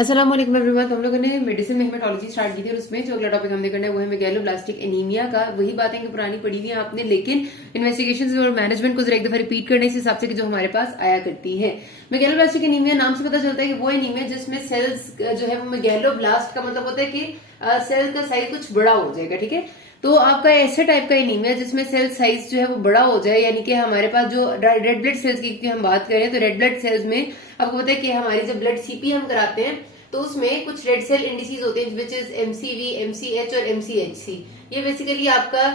अस्सलाम वालेकुम एवरीवन। तो हम लोगों ने मेडिसिन में हेमेटोलॉजी स्टार्ट की थी और उसमें जो अगला टॉपिक हमने करना है वो है मेगैलोब्लास्टिक एनीमिया का। वही बातें कि पुरानी पढ़ी हुई है आपने, लेकिन इन्वेस्टिगेशन और मैनेजमेंट को जरा एक दफा रिपीट करने इस हिसाब से कि जो हमारे पास आया करती है। मेगैलोब्लास्टिक एनीमिया नाम से पता चलता है कि वो एनीमिया जिसमें सेल्स जो है वो मेगैलोब्लास्ट का मतलब होता है कि सेल का साइज कुछ बड़ा हो जाएगा। ठीक है, तो आपका ऐसे टाइप का एनीमिया जिसमें सेल साइज जो है वो बड़ा हो जाए, यानी कि हमारे पास जो रेड ब्लड सेल्स की हम बात करें तो रेड ब्लड सेल्स में आपको पता है कि हमारी जब ब्लड सीपी हम कराते हैं तो उसमें कुछ रेड सेल इंडिसीज होते हैं विच इज एमसीवी, एमसीएच और एमसीएचसी। ये बेसिकली आपका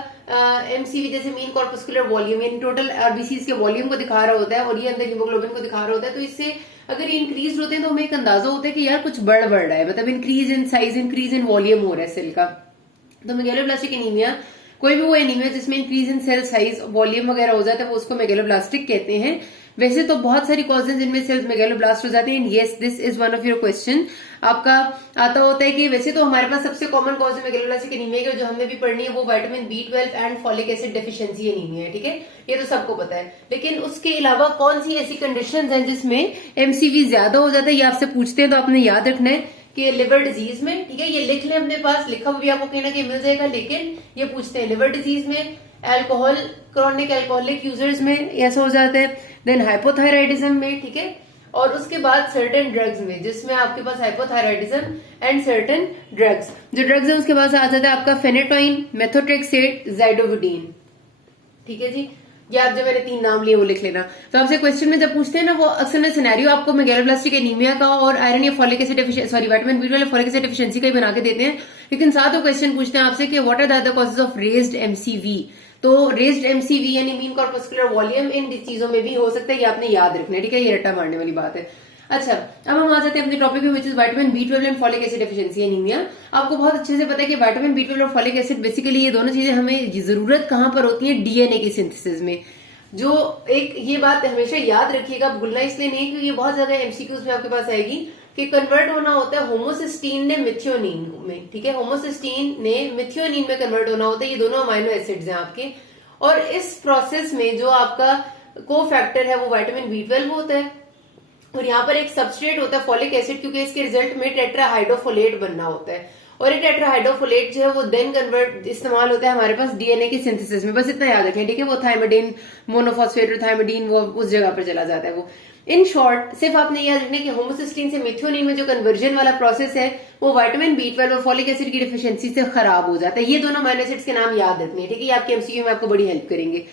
एमसीवी जैसे मीन कॉर्पस्कुलर वॉल्यूम यानी टोटल आरबीसीज के वॉल्यूम को दिखा रहा होता है और ये अंदर हीमोग्लोबिन को दिखा रहा होता है। तो इससे अगर ये इंक्रीज होते हैं तो हमें एक अंदाजा होता है कि यार कुछ बढ़ रहा है, मतलब increase in size, increase in volume हो रहा है सेल का। तो मेगैलोब्लास्टिक एनीमिया कोई भी वो एनीमिया जिसमें increase in cell size, volume वगैरह हो जाता है वो उसको मेगैलोब्लास्टिक कहते हैं। वैसे तो बहुत सारी कॉजेज जिनमें सेल्स मेगैलोब्लास्ट हो जाते हैं। Yes, this is one of your question. आपका आता होता है कि वैसे तो हमारे पास सबसे कॉमन कॉज है मेगैलोब्लास्टिक एनीमिया की, जो हमने भी पढ़नी है वो vitamin B12 and folic acid deficiency anaemia है। ठीक है, ये तो सबको पता है। लेकिन उसके अलावा कौन सी ऐसी कंडीशंस हैं जिसमें एमसीवी ज्यादा हो जाता है, ये आपसे पूछते हैं तो आपने याद रखना है कि लिवर डिजीज में, ठीक है, ये लिख लें अपने पास, लिखा हुआ भी आपको कहीं ना कहीं मिल जाएगा। लेकिन ये पूछते हैं लिवर डिजीज में, अल्कोहल, क्रॉनिक अल्कोहलिक यूजर्स में ऐसा हो जाता है, देन हाइपोथायराइडिज्म में, ठीक है, और उसके बाद सर्टेन ड्रग्स में जिसमें आपके पास हाइपोथायराइडिज्म एंड सर्टेन ड्रग्स, जो ड्रग्स है उसके बाद आ जाता है आपका फेनेटोइन, मेथोट्रेक्सेट, जाइडोविडीन। ठीक है जी, ये आप जो मैंने 3 नाम लिए वो लिख लेना। तो आपसे क्वेश्चन में जब पूछते हैं ना वो अक्सर में सिनेरियो आपको मेगैलोब्लास्टिक एनीमिया का और आयरन या folic acid deficiency, sorry vitamin B12 folic acid deficiency का ही बना के देते हैं। लेकिन साथ वो क्वेश्चन पूछते हैं आपसे कि what are the other causes of raised MCV. तो रेज्ड एमसीवी यानी मीन कॉर्पस्कुलर वॉल्यूम इन चीजों में भी हो सकता है, ये आपने याद रखना है। ठीक है, ये रट्टा मारने वाली बात है। अच्छा, अब हम आ जाते हैं अपने टॉपिक में which is vitamin B12 and folic acid deficiency anaemia. आपको बहुत अच्छे से पता है कि विटामिन B12 और फॉलिक एसिड बेसिकली ये दोनों चीजें हमें जरूरत कहां पर होती है, डीएनए की सिंथेसिस में। जो एक ये बात हमेशा याद रखिएगा, भूलना इसलिए नहीं क्योंकि ये बहुत ज्यादा एमसीक्यूज में आपके पास आएगी कि कन्वर्ट होना होता है होमोसिस्टीन ने मिथियोनिन में। ठीक है, होमोसिस्टीन ने मिथियोनिन में कन्वर्ट होना होता है। ये दोनों अमाइनो एसिड्स हैं आपके, और इस प्रोसेस में जो आपका को फैक्टर है वो विटामिन B12 होता है और यहाँ पर एक सबस्ट्रेट होता है फॉलिक एसिड, क्योंकि इसके रिजल्ट में टेट्राहाइड्रोफोलेट बनना होता है और ये टेट्राहाइड्रोफोलेट जो है वो देन कन्वर्ट इस्तेमाल होता है हमारे पास डीएनए की सिंथेसिस में। बस इतना याद रखें, ठीक है, वो थायमिडीन, मोनोफॉस्फेट और थायमिडीन वो उस जगह पर चला जाता है वो। इन शॉर्ट सिर्फ आपने याद रखना कि होमोसिस्टीन से मिथियोनिन में जो कन्वर्जन वाला प्रोसेस है वो विटामिन B12 और फॉलिक एसिड की डिफिशियंसी से खराब हो जाता है। ये दोनों अमाइनो एसिड्स के नाम याद रखने हैं, ठीक है, ये आपके एमसीक्यू में आपको बड़ी हेल्प करेंगे।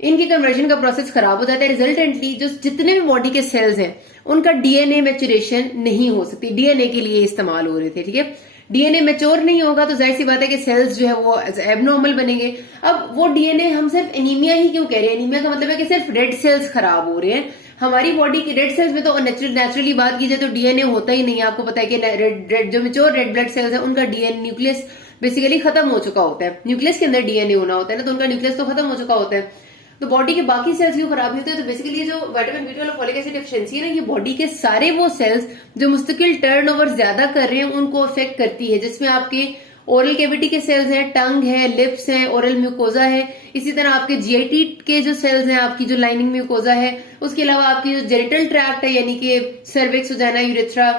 इनकी कन्वर्जन का प्रोसेस खराब हो जाता है, रिजल्टेंटली जो जितने भी बॉडी के सेल्स हैं उनका डीएनए मैच्योरेशन नहीं हो सकती। डीएनए के लिए इस्तेमाल हो रहे थे, ठीक है, डीएनए मैच्योर नहीं होगा तो जाहिर सी बात है कि सेल्स जो है वो एबनॉर्मल बनेंगे। अब वो डीएनए, हम सिर्फ एनीमिया ही क्यों कह रहे हैं, एनीमिया का मतलब है कि सिर्फ रेड सेल्स खराब हो रहे हैं हमारी बॉडी की। रेड सेल्स में तो नेचुरली बात की जाए तो डीएनए होता ही नहीं है। आपको पता है कि रेड जो मेच्योर रेड ब्लड सेल्स है उनका डीएनए न्यूक्लियस बेसिकली खत्म हो चुका होता है। न्यूक्लियस के अंदर डीएनए होना होता है ना, तो उनका न्यूक्लियस तो खत्म हो चुका होता है। तो बॉडी के बाकी सेल्स क्यों खराब नहीं होते हैं, तो बेसिकली जो विटामिन B12 और फॉलिक एसिड डेफिशिएंसी है ना, ये बॉडी के सारे वो सेल्स जो मुस्तकिल टर्नओवर ज्यादा कर रहे हैं उनको अफेक्ट करती है, जिसमें आपके ओरल कैविटी के सेल्स हैं, टंग है, लिप्स हैं, ओरल म्यूकोजा है, इसी तरह आपके जीआईटी के जो सेल्स हैं, आपकी जो लाइनिंग म्यूकोजा है, उसके अलावा आपकी जो जेनिटल ट्रैक्ट है यानी कि सर्विक्स, वजाइना, यूरेथ्रा,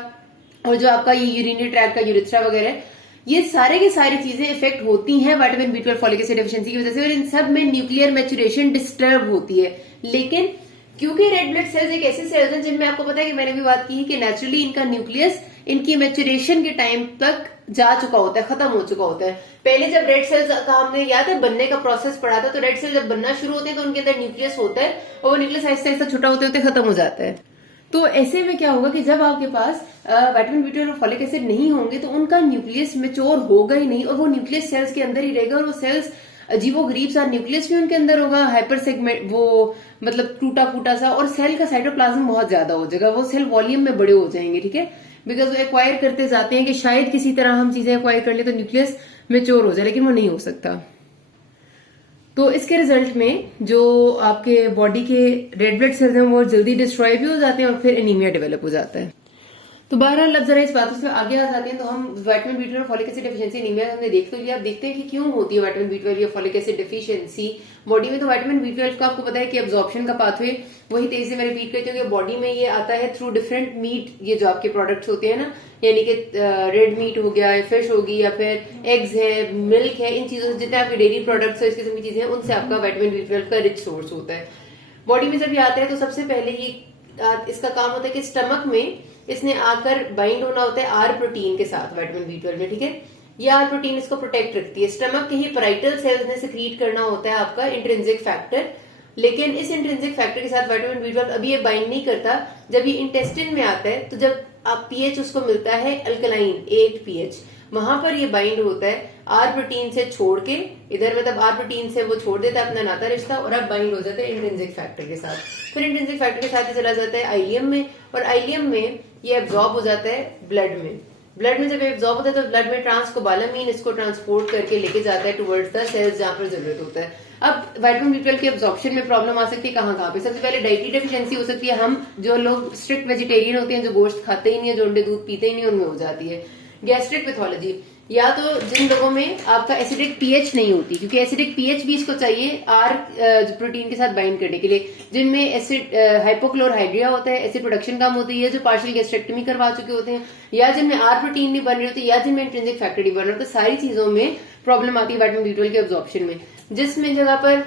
और जो आपका ये यूरिनरी ट्रैक्ट का यूरेथ्रा वगैरह, ये सारे की सारी चीजें इफेक्ट होती हैं vitamin B12 folic acid deficiency की वजह से, और इन सब में न्यूक्लियर मैच्योरेशन डिस्टर्ब होती है। लेकिन क्योंकि रेड ब्लड सेल्स एक ऐसे सेल्स हैं जिनमें आपको पता है कि मैंने भी बात की कि नेचुरली इनका न्यूक्लियस इनकी मैच्योरेशन के टाइम तक जा चुका होता है, खत्म हो चुका होता है। पहले जब रेड सेल्स का हमने याद है बनने का प्रोसेस पढ़ा था, तो रेड सेल जब बनना शुरू होते हैं तो उनके अंदर न्यूक्लियस होता है और वो न्यूक्लियस आहिस्ता आहिस्ता छोटा होते होते खत्म हो जाता है। तो ऐसे में क्या होगा कि जब आपके पास विटामिन B12 और फॉलिक एसिड नहीं होंगे तो उनका न्यूक्लियस मैच्योर होगा ही नहीं और वो न्यूक्लियस सेल्स के अंदर ही रहेगा और वो सेल्स अजीबो गरीब सा न्यूक्लियस भी उनके अंदर होगा, हाइपर सेगमेंट, वो मतलब टूटा फूटा सा, और सेल का साइटोप्लाज्म बहुत ज्यादा हो जाएगा, वो सेल वॉल्यूम में बड़े हो जाएंगे, ठीक है, बिकॉज वो एक्वायर करते जाते हैं कि शायद किसी तरह हम चीजें एक्वायर कर ले तो न्यूक्लियस मैच्योर हो जाए, लेकिन वो नहीं हो सकता। तो इसके रिजल्ट में जो आपके बॉडी के रेड ब्लड सेल्स हैं वो जल्दी डिस्ट्रॉय भी हो जाते हैं और फिर एनीमिया डेवलप हो जाता है। तो बहरहाल अब जरा इस बातों से आगे आ जाते हैं। तो हम विटामिन बी 12 और फॉलिक एसिड डेफिशिएंसी एनीमिया हमने देख तो लिया। अब देखते हैं कि क्यों होती है विटामिन बी 12 या फॉलिक एसिड डेफिशिएंसी बॉडी में। तो विटामिन बी 12 का आपको पता है कि एब्जॉर्प्शन का पाथवे, वही तेजी से मैं रिपीट करती हूँ कि बॉडी में ये आता है थ्रू डिफरेंट मीट, ये जो आपके प्रोडक्ट्स होते हैं ना, यानी कि रेड मीट हो गया, फिश होगी, या फिर एग्स है, मिल्क है, इन चीजों से जितने आपके डेयरी प्रोडक्ट्स है, इस किस्म की चीजें हैं, उनसे आपका विटामिन बी 12 का रिच सोर्स होता है। बॉडी में जब ये आता है तो सबसे पहले ये इसका काम होता है कि स्टमक में इसने आकर बाइंड होना होता है आर प्रोटीन के साथ विटामिन बी 12 में, ठीक है। ये आर प्रोटीन इसको प्रोटेक्ट रखती है। स्टमक के ही पैराइटल सेल्स ने सिक्रीट करना होता है आपका इंट्रिंसिक फैक्टर, लेकिन इस इंट्रिंसिक फैक्टर के साथ विटामिन बी 12 अभी ये बाइंड नहीं करता। जब ये इंटेस्टिन में आता है तो जब आप पीएच उसको मिलता है अल्कलाइन 8 पीएच, वहां पर ये बाइंड होता है आर प्रोटीन से छोड़ के, इधर मतलब आर प्रोटीन से वो छोड़ देता है अपना नाता रिश्ता और अब बाइंड हो जाता है इंट्रिंसिक फैक्टर के साथ। फिर इंट्रिंसिक फैक्टर के साथ ही चला जाता है आइलियम में, और आइलियम में ये एब्जॉर्ब हो जाता है ब्लड में। ब्लड में जब एब्जॉर्ब होता है तो ब्लड में ट्रांसकोबालामीन इसको ट्रांसपोर्ट करके लेके जाता है टुवर्ड्स द सेल्स जहां पर जरूरत होता है। अब विटामिन बी 12 के एब्जॉर्प्शन में प्रॉब्लम आ सकती है कहाँ पे? सबसे पहले डाइटरी डेफिशिएंसी हो सकती है। हम जो लोग स्ट्रिक्ट वेजिटेरियन होते हैं, जो गोश्त खाते ही नहीं है, जो अंडे दूध पीते ही नहीं, उनमें हो जाती है। गैस्ट्रिक पैथोलॉजी, या तो जिन लोगों में आपका एसिडिक पीएच नहीं होती, क्योंकि एसिडिक पीएच भी इसको चाहिए आर प्रोटीन के साथ बाइंड करने के लिए, जिनमें एसिड हाइपोक्लोराइड्रिया होता है, एसिड प्रोडक्शन कम होती है, जो पार्शियल गैस्ट्रेक्टमी करवा चुके होते हैं, या जिनमें आर प्रोटीन नहीं बन रही होती, या जिनमें इंट्रिंसिक फैक्टर नहीं बन रहा होता, सारी चीजों में प्रॉब्लम आती है विटामिन बी 12 के एब्जॉर्प्शन में। जिसमें जगह पर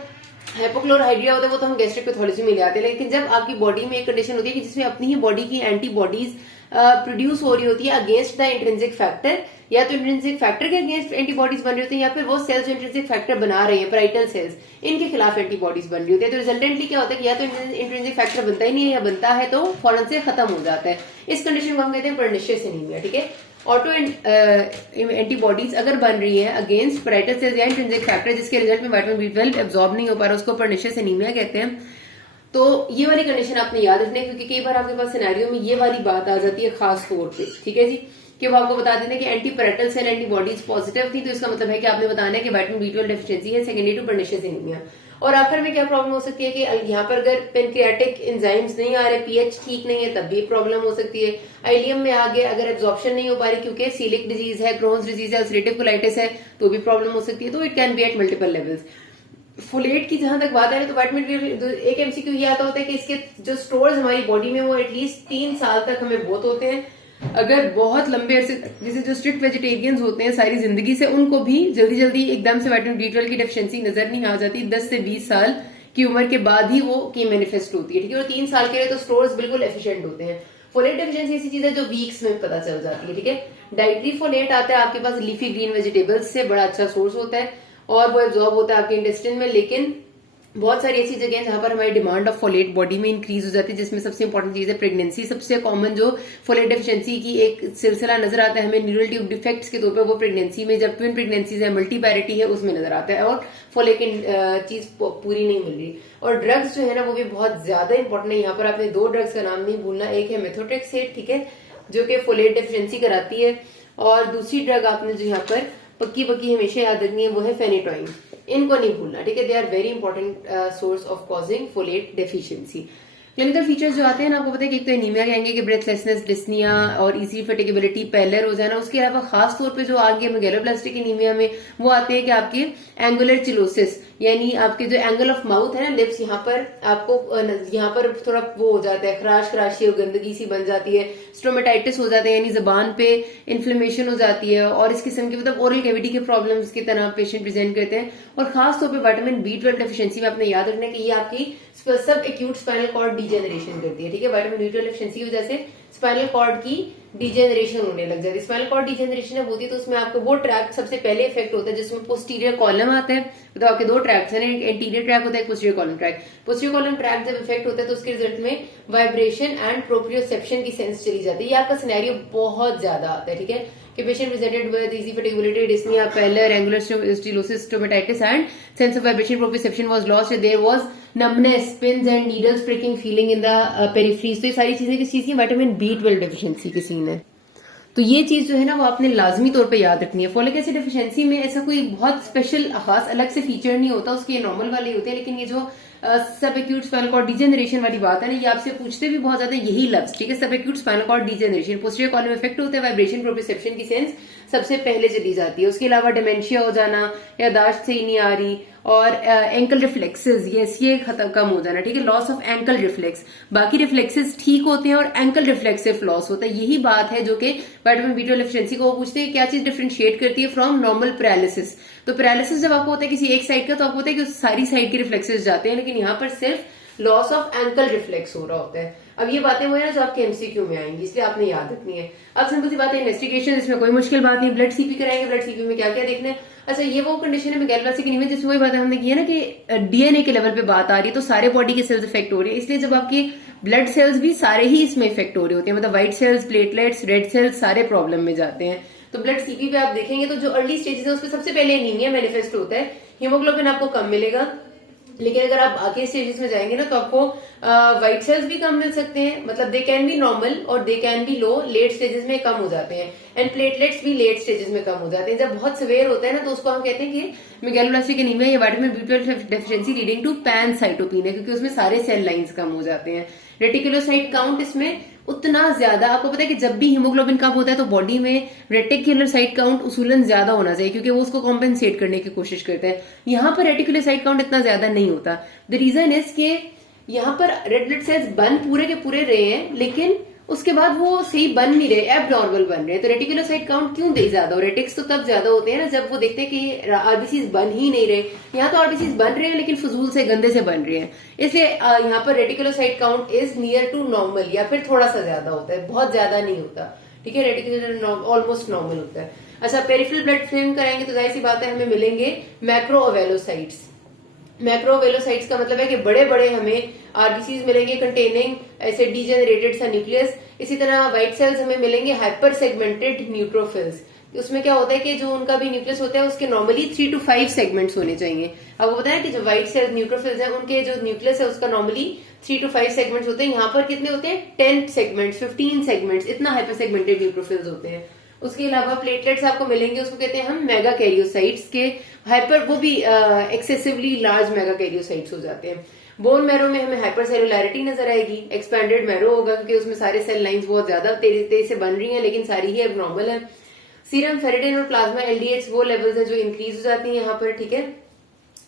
हाइपोक्लोराइड्रिया होता है वो तो हम गैस्ट्रिक पैथोलॉजी में ले आते हैं, लेकिन जब आपकी बॉडी में एक कंडीशन होती है कि जिसमें अपनी ही बॉडी की एंटीबॉडीज प्रोड्यूस हो रही होती है अगेंस्ट द इंट्रिंसिक फैक्टर, या तो इंट्रिंसिक फैक्टर के अगेंस्ट एंटीबॉडीज बन रही होती है, या फिर वो सेल्स जो इंट्रिंसिक फैक्टर बना रहे हैं पैराइटल सेल्स, इनके खिलाफ एंटीबॉडीज बन रही होती है। तो रिजल्टेंटली क्या होता है कि या तो इंट्रिंसिक फैक्टर बनता ही नहीं है, या बनता है तो फौरन से खत्म हो जाता है। इस कंडीशन को हम कहते हैं पर्निशियस एनीमिया, ठीक है। ऑटो एंटीबॉडीज अगर बन रही है अगेंस्ट पैराइटल सेल्स या इंट्रिंसिक फैक्टर, जिसके रिजल्ट में विटामिन बी 12 एब्जॉर्ब नहीं हो पा रहा, उसको पर्निशियस एनीमिया कहते हैं। तो ये वाली कंडीशन आपने याद रखनी है, क्योंकि कई बार आपके पास सिनेरियो में ये वाली बात आ जाती है खास तौर पे, ठीक है जी, कि वो आपको बता देते हैं कि anti parietal cell antibodies positive थी, तो इसका मतलब है कि आपने बताना है कि विटामिन बी 12 डेफिशिएंसी है, सेकेंडरी टू पर्निशियस एनीमिया। और आखिर में क्या प्रॉब्लम हो सकती है कि यहाँ पर अगर पेनक्रियाटिक एंजाइम्स नहीं आ रहे, पीएच ठीक नहीं है, तब भी प्रॉब्लम हो सकती है। आइलियम में आगे अगर एब्जॉर्प्शन नहीं हो पा रही, क्योंकि सीलिक डिजीज है, क्रोन्स डिजीज है, अल्सरेटिव कोलाइटिस है, तो भी प्रॉब्लम हो सकती है। तो it can be at multiple levels. Folate की जहां तक बात है तो विटामिन बी एक एमसीक्यू ये आता होता है कि इसके जो स्टोर्स हमारी बॉडी में वो एटलीस्ट 3 साल तक हमें बहुत होते हैं। अगर बहुत लंबे अरसे, जैसे जो स्ट्रिक्ट वेजिटेरियंस होते हैं सारी जिंदगी से, उनको भी जल्दी जल्दी एकदम से विटामिन बी 12 की डेफिशिएंसी नजर नहीं आ जाती। 10 से 20 साल की उम्र के बाद ही वो की मैनिफेस्ट होती है, ठीक है। और 3 साल के लिए तो स्टोर्स बिल्कुल एफिशिएंट होते हैं। फोलेट डेफिशिएंसी ऐसी चीज है जो वीक्स में पता चल जाती है, ठीक है। डाइटरी फोलेट आता है आपके पास लीफी ग्रीन वेजिटेबल्स से, बड़ा अच्छा सोर्स होता है और वो एब्जॉर्ब होता है आपके इंटेस्टाइन में। लेकिन बहुत सारी ऐसी जगह हैं जहां पर हमारी डिमांड ऑफ फोलेट बॉडी में इंक्रीज हो जाती है, जिसमें सबसे इंपॉर्टेंट चीज है प्रेगनेंसी। सबसे कॉमन जो फोलेट डेफिशिएंसी की एक सिलसिला नजर आता है हमें न्यूरल ट्यूब डिफेक्ट्स के तौर पर, वो प्रेगनेंसी में, जब ट्विन प्रेगनेंसीज है, मल्टी पैरिटी है, उसमें नजर आता है और फोलेट की चीज पूरी नहीं मिल रही। और ड्रग्स जो है ना वो भी बहुत ज्यादा इंपॉर्टेंट है। यहाँ पर आपने 2 ड्रग्स का नाम नहीं भूलना, एक है मेथोट्रेक्सेट, ठीक है, जो कि फोलेट डेफिशिएंसी कराती है, और दूसरी ड्रग आपने जो यहाँ पर पक्की हमेशा याद रखनी है वो है फेनेटोइन। इनको नहीं भूलना, ठीक है। They are very important source of causing folate deficiency. Clinical features जो आते हैं ना, आपको पता है कि एक तो एनीमिया कहेंगे कि ब्रेथलेसनेस, डिस्निया और इजी फैटिगेबिलिटी, पैलर हो जाना। उसके अलावा खास तौर पे जो आगे मेगालोब्लास्टिक एनीमिया में वो आते हैं कि आपके एंगुलर चिलोसिस, यानी आपके जो एंगल ऑफ माउथ है ना, लिप्स, यहाँ पर आपको यहाँ पर थोड़ा वो हो जाता है, खराशी और गंदगी सी बन जाती है। स्टोमेटाइटिस हो जाता है, यानी जबान पे इन्फ्लेमेशन हो जाती है, और इस किस्म के मतलब ओरल कैविटी के प्रॉब्लम्स की तरह पेशेंट प्रेजेंट करते हैं। और खास तौर पे विटामिन बी 12 डेफिशिएंसी में आपने याद रखना है कि ये आपकी सब एक्यूट स्पाइनल कॉर्ड डिजेनरेशन करती है, ठीक है। विटामिन बी 12 डेफिशिएंसी की वजह से स्पाइनल कॉर्ड की डिजेनरेशन होने लग जाती है। स्पाइनल कॉर्ड डिजेनरेशन जब होती है तो उसमें आपको वो ट्रैक सबसे पहले इफेक्ट होता है जिसमें पोस्टीरियर कॉलम आता है। तो आपके 2 ट्रैक्स हैं, एक एंटीरियर ट्रैक होता है, एक posterior column track. Posterior column track जब इफेक्ट होता है तो उसके रिजल्ट में वाइब्रेशन एंड प्रोप्रियोसेप्शन की सेंस चली जाती है। ये आपका सिनेरियो बहुत ज्यादा आता है, ठीक है, कि patient presented with easy fatigability, dyspnoea, pallor, angular cheilosis, stomatitis and sense of vibration, proprioception was lost, there was numbness, pins and needles pricking feeling in the peripheries. तो ये सारी चीजें किस चीज की? विटामिन बी 12 डेफिशिएंसी की scene है। तो ये चीज जो है ना वो आपने लाजमी तौर पे याद रखनी है। फोलिक एसिड डेफिशिएंसी में ऐसा कोई बहुत स्पेशल खास अलग से फीचर नहीं होता, उसके नॉर्मल वाले होते हैं, लेकिन ये जो सब एक्यूट स्पाइनल कॉर्ड डिजेनरेशन वाली बात है ना, ये आपसे पूछते भी बहुत ज्यादा यही लफ्ज, ठीक है। Subacute spinal cord degeneration, posterior column effect होता है, वाइब्रेशन प्रोप्रियोसेप्शन की सेंस सबसे पहले चली जाती है। उसके अलावा डिमेंशिया हो जाना, यादाश्त सही नहीं आ रही, और एंकल रिफ्लेक्सेस, ये खत्म कम हो जाना, ठीक है। लॉस ऑफ एंकल रिफ्लेक्स, बाकी रिफ्लेक्सेस ठीक होते हैं और एंकल रिफ्लेक्सिव लॉस होता है। यही बात है जो कि विटामिन बी 12 डेफिशिएंसी को वो पूछते हैं क्या चीज डिफरेंशिएट करती है फ्रॉम नॉर्मल पैरालिसिस। तो पैरालिसिस जब आपको होता है किसी एक साइड का, तो आपको होता है कि सारी साइड के रिफ्लेक्सेस जाते हैं, लेकिन यहाँ पर सिर्फ लॉस ऑफ एंकल रिफ्लेक्स हो रहा होता है। अब ये बातें वो है ना जो आपके एमसीक्यू में आएंगी, इसलिए आपने याद रखनी है। अब सिंपल सी बात है, इन्वेस्टिगेशन, इसमें कोई मुश्किल बात नहीं। ब्लड सीपी कराएंगे, ब्लड सीपी में क्या क्या देखना है। अच्छा, ये वो कंडीशन है मैगलोब्लास्टिक एनीमिया जिसमें वही बात हमने की है ना कि डीएनए के लेवल पे बात आ रही है, तो सारे बॉडी के सेल्स इफेक्ट हो रहे हैं। इसलिए जब आपके ब्लड सेल्स भी सारे ही इसमें इफेक्ट हो रहे होते हैं, मतलब white cells, platelets, red cells, सारे प्रॉब्लम में जाते हैं। तो ब्लड सीपी पे आप देखेंगे तो जो अर्ली स्टेजेस है उसमें सबसे पहले एनीमिया मैनिफेस्ट होता है, हीमोग्लोबिन आपको कम मिलेगा। लेकिन अगर आप आगे स्टेजेस में जाएंगे ना तो आपको व्हाइट सेल्स भी कम मिल सकते हैं, मतलब दे कैन बी नॉर्मल और they can be low, late stages में कम हो जाते हैं। एंड प्लेटलेट्स भी लेट स्टेजेस में कम हो जाते हैं। जब बहुत सिवियर होता है ना तो उसको हम कहते हैं कि मैगलोब्लास्टिक एनीमिया या vitamin B 12 deficiency leading to pancytopenia, क्योंकि उसमें सारे सेल लाइंस कम हो जाते हैं। रेटिकुलोसाइट काउंट इसमें उतना ज्यादा, आपको पता है कि जब भी हीमोग्लोबिन कम होता है तो बॉडी में रेटिकुलोसाइट काउंट उसूलन ज्यादा होना चाहिए, क्योंकि वो उसको कॉम्पेंसेट करने की कोशिश करते हैं। यहाँ पर रेटिकुलोसाइट काउंट इतना ज्यादा नहीं होता। द रीजन इज के यहाँ पर रेड ब्लड सेल्स बन पूरे के पूरे रहे हैं, लेकिन उसके बाद वो सही बन नहीं रहे, एबनॉर्मल बन रहे हैं। तो रेटिकुलोसाइट काउंट क्यों दे ज्यादा, और रेटिक्स तो तब ज्यादा होते हैं ना जब वो देखते हैं कि आरबीसीज बन ही नहीं रहे। यहाँ तो आरबीसीज बन रहे हैं लेकिन फजूल से, गंदे से बन रहे हैं, इसलिए यहाँ पर reticulocyte count is near to normal, या फिर थोड़ा सा ज्यादा होता है, बहुत ज्यादा नहीं होता, ठीक है। रेटिकुलर ऑलमोस्ट नॉर्मल होता है। अच्छा, पेरिफेरल ब्लड फिल्म कराएंगे तो जाहिर सी बात है हमें मिलेंगे मैक्रोवेलोसाइट्स। मैक्रोवेलोसाइट्स का मतलब है कि बड़े बड़े हमें आरबीसीज मिलेंगे कंटेनिंग ऐसे डीजेनरेटेड सा न्यूक्लियस। इसी तरह व्हाइट सेल्स हमें मिलेंगे हाइपर सेगमेंटेड न्यूट्रोफिल्स। उसमें क्या होता है कि जो उनका भी न्यूक्लियस होता है उसके नॉर्मली 3 to 5 सेगमेंट्स होने चाहिए। आपको पता है कि जो व्हाइट सेल्स न्यूट्रोफिल्स है उनके जो न्यूक्लियस है उसका नॉर्मली 3 to 5 सेगमेंट्स होते हैं। यहाँ पर कितने होते हैं, 10 सेगमेंट्स, 15 सेगमेंट्स, इतना हाइपर सेगमेंटेड न्यूट्रोफिल्स होते हैं। उसके अलावा प्लेटलेट्स आपको मिलेंगे, उसको कहते हैं हम मेगा कैरियोसाइट्स के हाइपर, वो भी एक्सेसिवली लार्ज मेगा कैरियोसाइट्स हो जाते हैं। बोन मैरो में हमें हाइपर सेलुलैरिटी नजर आएगी, एक्सपैंडेड मैरो होगा क्योंकि उसमें सारे सेल लाइंस बहुत ज्यादा तेजी से बन रही हैं, लेकिन सारी ही एबनॉर्मल है। सीरम फेरिटिन और प्लाज्मा एलडीएच वो लेवल्स है जो इंक्रीज हो जाती है यहाँ पर, ठीक है।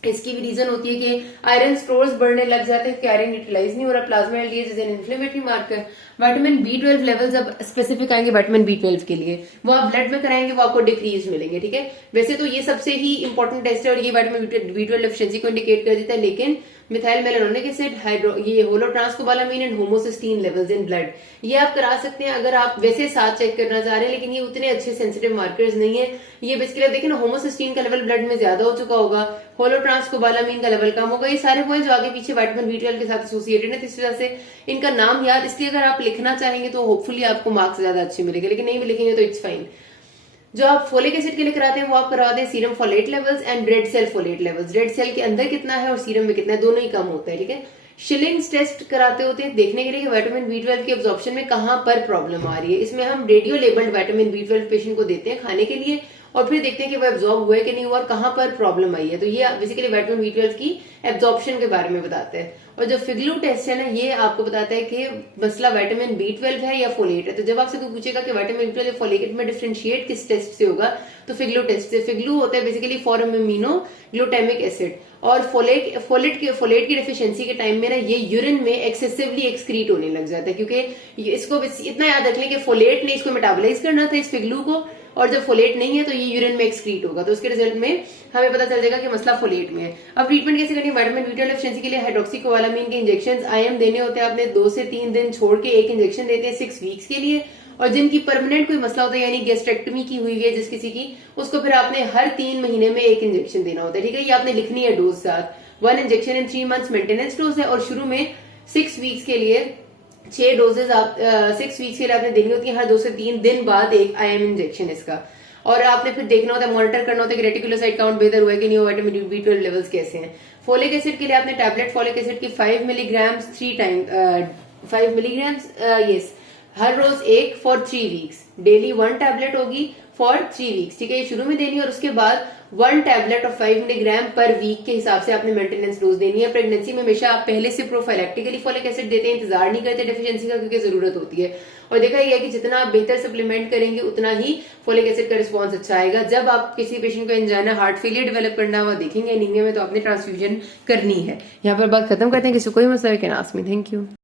इसकी भी रीजन होती है कि आयरन स्टोर्स बढ़ने लग जाते हैं, आयरन यूटिलाइज नहीं हो रहा। Plasma LDH is an inflammatory marker. Vitamin B12 levels अब स्पेसिफिक आएंगे विटामिन B12 के लिए, वो आप ब्लड में कराएंगे, वो आपको डिक्रीज मिलेंगे, ठीक है। वैसे तो ये सबसे ही इंपॉर्टेंट टेस्ट है और ये विटामिन B12 डेफिशिएंसी को इंडिकेट कर देता है, लेकिन मिथाइल मेलानोनिक एसिड, ये holotranscobalamin and homocysteine levels in blood, ये आप करा सकते हैं अगर आप वैसे साथ चेक करना चाह रहे हैं, लेकिन ये उतने अच्छे सेंसिटिव मार्कर्स नहीं है। ये बेसिकली देखिए ना, होमोसिस्टीन का लेवल ब्लड में ज्यादा हो चुका होगा, होलोट्रांसकोबालामीन का लेवल कम होगा। ये सारे वो है जो आगे पीछे विटामिन B12 के साथ एसोसिएटेड है, तो इस वजह से इनका नाम याद, इसलिए अगर आप लिखना चाहेंगे तो होपफुली आपको मार्क्स ज्यादा अच्छे मिलेंगे, लेकिन नहीं भी लिखेंगे तो इट्स फाइन। जो आप फोलिक एसिड के लिए कराते हैं वो आप करवा दें serum folate levels and red cell folate levels. Red cell के अंदर कितना है और सीरम में कितना है, दोनों ही कम होता है, ठीक है। शिलिंग्स टेस्ट कराते होते हैं देखने के लिए कि विटामिन B12 की एब्जॉर्प्शन में कहां पर प्रॉब्लम आ रही है। इसमें हम radio labelled vitamin B12 patient को देते हैं खाने के लिए और फिर देखते हैं कि वो एब्जॉर्ब हुआ है कि नहीं हुआ और कहां पर प्रॉब्लम आई है। तो ये बेसिकली विटामिन B12 की एब्जॉर्प्शन के बारे में बताते हैं। और जो फिग्लू टेस्ट है ना, ये आपको बताता है कि मसला विटामिन B12 है या फोलेट है। तो जब आपसे कोई पूछेगा कि विटामिन B12 या फोलेट में डिफरेंशिएट किस टेस्ट से होगा, तो फिग्लू टेस्ट से। फिग्लू होता है basically form amino glutamic acid, और फोलेट की डेफिशिएंसी के टाइम में ना ये यूरिन में एक्सेसिवली एक्सक्रीट होने लग जाता है, क्योंकि इसको इतना याद रख लें कि फोलेट ने इसको मेटाबोलाइज करना था इस फिग्लू को, और जब फोलेट नहीं है तो ये यूरिन में एक्सक्रीट होगा, तो उसके रिजल्ट में हमें पता चल जाएगा कि मसला फोलेट में है। अब ट्रीटमेंट कैसे करनी है, विटामिन B12 डेफिशिएंसी के लिए हाइड्रोक्सीकोबालामीन के इंजेक्शन IM देने होते हैं। आपने 2 से 3 दिन छोड़ के एक इंजेक्शन देते हैं 6 वीक्स के लिए। और जिनकी परमानेंट कोई मसला होता है यानी गैस्ट्रेक्टमी की हुई है जिस किसी की, उसको फिर आपने हर 3 महीने में एक इंजेक्शन देना होता है, ठीक है। ये आपने लिखनी है डोज साथ, 1 इंजेक्शन इन 3 months मेंटेनेंस डोज है, और शुरू में 6 वीक्स के लिए 6 डोजेज आप 6 वीक्स के लिए आपने देनी होती है, हर 2 से 3 दिन बाद एक IM इंजेक्शन इसका। और आपने फिर देखना होता है, मॉनिटर करना होता है कि रेटिकुलोसाइट काउंट बेहतर हुआ है कि नहीं, विटामिन B12 लेवल्स कैसे हैं। फोलिक एसिड के लिए आपने टैबलेट फोलिक एसिड की 5 मिलीग्राम 3 टाइम 5 मिलीग्राम यस हर रोज एक फॉर 3 वीक्स, डेली 1 टैबलेट होगी फॉर 3 वीक्स, ठीक है, ये शुरू में देनी है और उसके बाद 1 tablet of 5 milligram per week के हिसाब से आपने मेंटेनेंस डोज देनी है। प्रेगनेंसी में हमेशा आप पहले से प्रोफाइलेक्टिकली फोलिक एसिड देते हैं, इंतजार नहीं करते डेफिशिएंसी का, क्योंकि जरूरत होती है। और देखा गया कि जितना आप बेहतर सप्लीमेंट करेंगे उतना ही फोलिक एसिड का रिस्पॉन्स अच्छा आएगा। जब आप किसी पेशेंट को एंजाइना हार्ट फेलियर डेवलप करना हुआ देखेंगे एनीमिया में, तो आपने ट्रांसफ्यूजन करनी है। यहाँ पर बात खत्म करते हैं। किसी कोई मसला है क्या आस्क मी। Thank you.